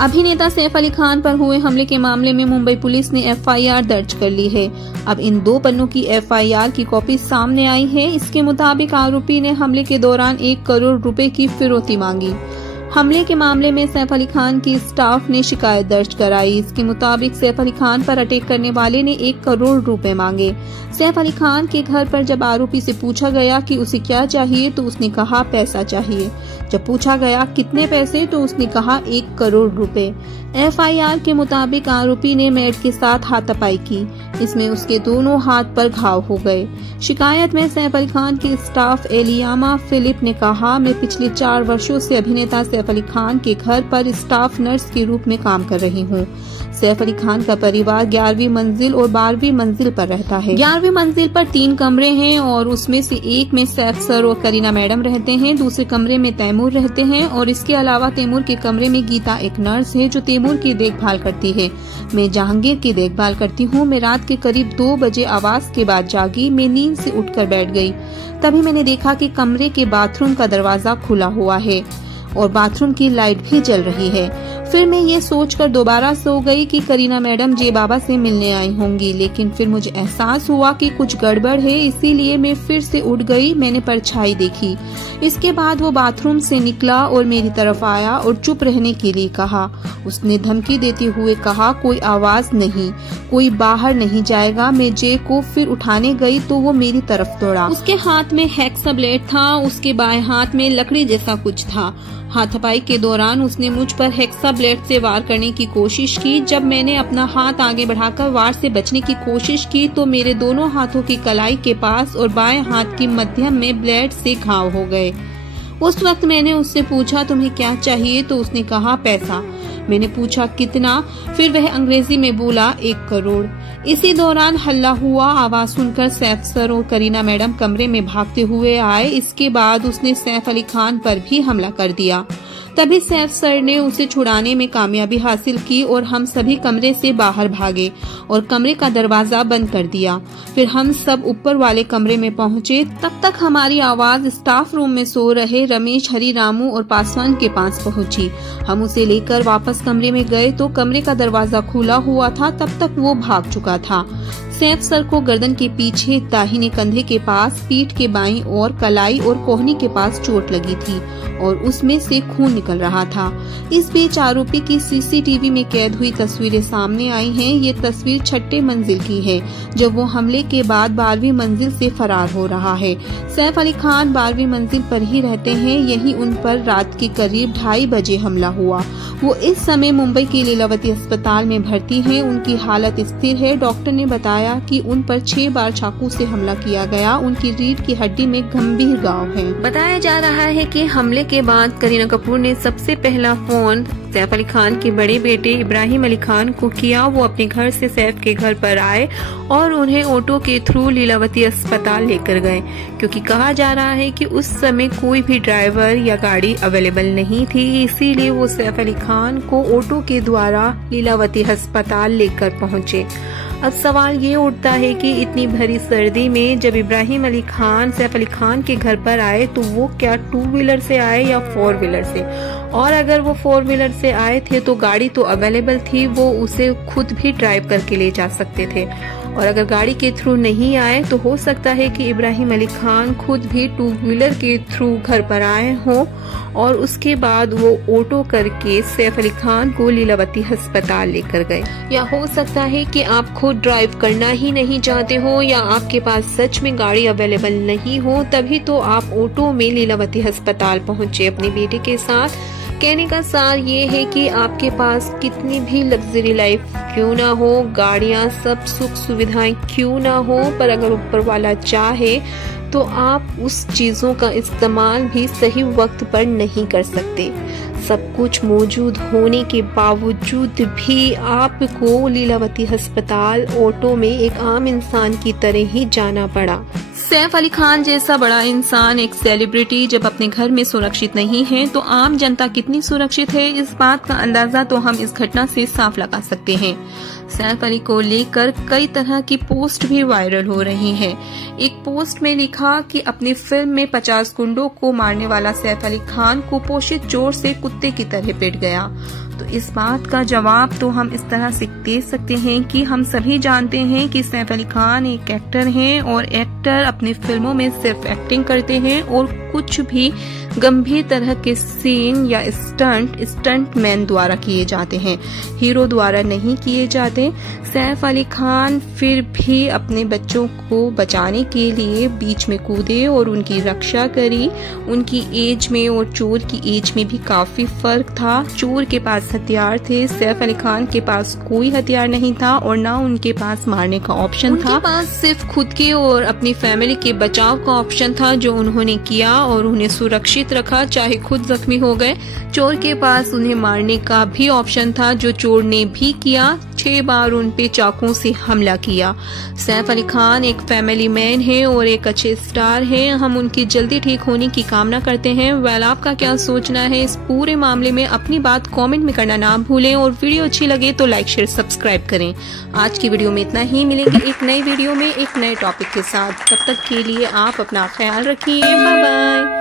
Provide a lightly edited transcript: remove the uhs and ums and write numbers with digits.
अभिनेता सैफ अली खान पर हुए हमले के मामले में मुंबई पुलिस ने एफआईआर दर्ज कर ली है। अब इन 2 पन्नों की एफआईआर की कॉपी सामने आई है। इसके मुताबिक आरोपी ने हमले के दौरान 1 करोड़ रुपए की फिरौती मांगी। हमले के मामले में सैफ अली खान की स्टाफ ने शिकायत दर्ज कराई। इसके मुताबिक सैफ अली खान पर अटैक करने वाले ने 1 करोड़ रुपए मांगे। सैफ अली खान के घर पर जब आरोपी से पूछा गया कि उसे क्या चाहिए तो उसने कहा पैसा चाहिए। जब पूछा गया कितने पैसे तो उसने कहा 1 करोड़ रुपए। एफआईआर के मुताबिक आरोपी ने मेड के साथ हाथापाई की। इसमें उसके दोनों हाथ पर घाव हो गए। शिकायत में सैफ अली खान की स्टाफ एलियामा फिलिप ने कहा, मैं पिछले 4 वर्षों से अभिनेता सैफ अली खान के घर पर स्टाफ नर्स के रूप में काम कर रही हूँ। सैफ अली खान का परिवार 11वीं मंजिल और 12वीं मंजिल पर रहता है। 11वीं मंजिल पर 3 कमरे हैं और उसमें से एक में सैफ सर और करीना मैडम रहते हैं। दूसरे कमरे में तैमूर रहते हैं और इसके अलावा तैमूर के कमरे में गीता एक नर्स है जो तैमूर की देखभाल करती है। मैं जहांगीर की देखभाल करती हूँ। मैं रात के करीब 2 बजे आवाज के बाद जागी। मैं नींद से उठकर बैठ गई। तभी मैंने देखा कि कमरे के बाथरूम का दरवाजा खुला हुआ है और बाथरूम की लाइट भी जल रही है। फिर मैं ये सोचकर दोबारा सो गई कि करीना मैडम जे बाबा से मिलने आई होंगी, लेकिन फिर मुझे एहसास हुआ कि कुछ गड़बड़ है, इसीलिए मैं फिर से उठ गई। मैंने परछाई देखी। इसके बाद वो बाथरूम से निकला और मेरी तरफ आया और चुप रहने के लिए कहा। उसने धमकी देते हुए कहा, कोई आवाज नहीं, कोई बाहर नहीं जाएगा। मैं जे को फिर उठाने गई तो वो मेरी तरफ दौड़ा। उसके हाथ में हैक्सा ब्लेड था। उसके बाएं हाथ में लकड़ी जैसा कुछ था। हाथापाई के दौरान उसने मुझ पर हेक्सा ब्लेड से वार करने की कोशिश की। जब मैंने अपना हाथ आगे बढ़ाकर वार से बचने की कोशिश की तो मेरे दोनों हाथों की कलाई के पास और बाएं हाथ की मध्यम में ब्लेड से घाव हो गए। उस वक्त मैंने उससे पूछा, तुम्हें क्या चाहिए? तो उसने कहा पैसा। मैंने पूछा कितना? फिर वह अंग्रेजी में बोला 1 करोड़। इसी दौरान हल्ला हुआ। आवाज सुनकर सैफ सर और करीना मैडम कमरे में भागते हुए आए। इसके बाद उसने सैफ अली खान पर भी हमला कर दिया। तभी सैफ सर ने उसे छुड़ाने में कामयाबी हासिल की और हम सभी कमरे से बाहर भागे और कमरे का दरवाजा बंद कर दिया। फिर हम सब ऊपर वाले कमरे में पहुंचे। तब तक हमारी आवाज स्टाफ रूम में सो रहे रमेश, हरी, रामू और पासवान के पास पहुंची। हम उसे लेकर वापस कमरे में गए तो कमरे का दरवाजा खुला हुआ था। तब तक वो भाग चुका था। सैफ सर को गर्दन के पीछे, दाहिने कंधे के पास, पीठ के बाईं ओर, कलाई और कोहनी के पास चोट लगी थी और उसमें से खून निकल रहा था। इस बीच आरोपी की सीसीटीवी में कैद हुई तस्वीरें सामने आई हैं। ये तस्वीर 6ठे मंजिल की है जब वो हमले के बाद 12वीं मंजिल से फरार हो रहा है। सैफ अली खान 12वीं मंजिल पर ही रहते हैं। यही उन पर रात के करीब 2:30 बजे हमला हुआ। वो इस समय मुंबई के लीलावती अस्पताल में भर्ती हैं। उनकी हालत स्थिर है। डॉक्टर ने बताया कि उन पर 6 बार चाकू से हमला किया गया। उनकी रीढ़ की हड्डी में गंभीर घाव है। बताया जा रहा है कि हमले के बाद करीना कपूर ने सबसे पहला फोन सैफ अली खान के बड़े बेटे इब्राहिम अली खान को किया। वो अपने घर से सैफ के घर पर आए और उन्हें ऑटो के थ्रू लीलावती अस्पताल लेकर गए, क्योंकि कहा जा रहा है कि उस समय कोई भी ड्राइवर या गाड़ी अवेलेबल नहीं थी। इसीलिए वो सैफ अली खान को ऑटो के द्वारा लीलावती अस्पताल लेकर पहुंचे। अब सवाल ये उठता है कि इतनी भरी सर्दी में जब इब्राहिम अली खान सैफ अली खान के घर पर आए तो वो क्या 2 व्हीलर से आए या 4 व्हीलर से? और अगर वो 4 व्हीलर से आए थे तो गाड़ी तो अवेलेबल थी, वो उसे खुद भी ड्राइव करके ले जा सकते थे। और अगर गाड़ी के थ्रू नहीं आए तो हो सकता है कि इब्राहिम अली खान खुद भी 2 व्हीलर के थ्रू घर पर आए हों और उसके बाद वो ऑटो करके सैफ अली खान को लीलावती अस्पताल लेकर गए। या हो सकता है कि आप खुद ड्राइव करना ही नहीं चाहते हो या आपके पास सच में गाड़ी अवेलेबल नहीं हो, तभी तो आप ऑटो में लीलावती अस्पताल पहुंचे अपने बेटे के साथ। कहने का सार ये है कि आपके पास कितनी भी लग्जरी लाइफ क्यों ना हो, गाड़ियां, सब सुख सुविधाएं क्यों ना हो, पर अगर ऊपर वाला चाहे तो आप उस चीजों का इस्तेमाल भी सही वक्त पर नहीं कर सकते। सब कुछ मौजूद होने के बावजूद भी आपको लीलावती अस्पताल ऑटो में एक आम इंसान की तरह ही जाना पड़ा। सैफ अली खान जैसा बड़ा इंसान, एक सेलिब्रिटी, जब अपने घर में सुरक्षित नहीं है तो आम जनता कितनी सुरक्षित है, इस बात का अंदाजा तो हम इस घटना से साफ लगा सकते हैं। सैफ अली को लेकर कई तरह की पोस्ट भी वायरल हो रही हैं। एक पोस्ट में लिखा कि अपनी फिल्म में 50 गुंडों को मारने वाला सैफ अली खान कुपोषित चोर से कुत्ते की तरह पिट गया। तो इस बात का जवाब तो हम इस तरह से दे सकते हैं कि हम सभी जानते हैं कि सैफ अली खान एक एक्टर हैं और एक्टर अपनी फिल्मों में सिर्फ एक्टिंग करते हैं और कुछ भी गंभीर तरह के सीन या स्टंटमैन द्वारा किए जाते हैं, हीरो द्वारा नहीं किए जाते। सैफ अली खान फिर भी अपने बच्चों को बचाने के लिए बीच में कूदे और उनकी रक्षा करी। उनकी एज में और चोर की एज में भी काफी फर्क था। चोर के पास हथियार थे, सैफ अली खान के पास कोई हथियार नहीं था और ना उनके पास मारने का ऑप्शन था। उनके पास सिर्फ खुद के और अपनी फैमिली के बचाव का ऑप्शन था, जो उन्होंने किया और उन्हें सुरक्षित रखा, चाहे खुद जख्मी हो गए। चोर के पास उन्हें मारने का भी ऑप्शन था, जो चोर ने भी किया। 6 बार उन पे चाकुओं से हमला किया। सैफ अली खान एक फैमिली मैन है और एक अच्छे स्टार हैं। हम उनकी जल्दी ठीक होने की कामना करते हैं। वेल, आपका क्या सोचना है इस पूरे मामले में? अपनी बात कमेंट में करना ना भूलें और वीडियो अच्छी लगे तो लाइक शेयर सब्सक्राइब करें। आज की वीडियो में इतना ही। मिलेंगे एक नई वीडियो में एक नए टॉपिक के साथ। तब तक के लिए आप अपना ख्याल रखिए। Bye bye.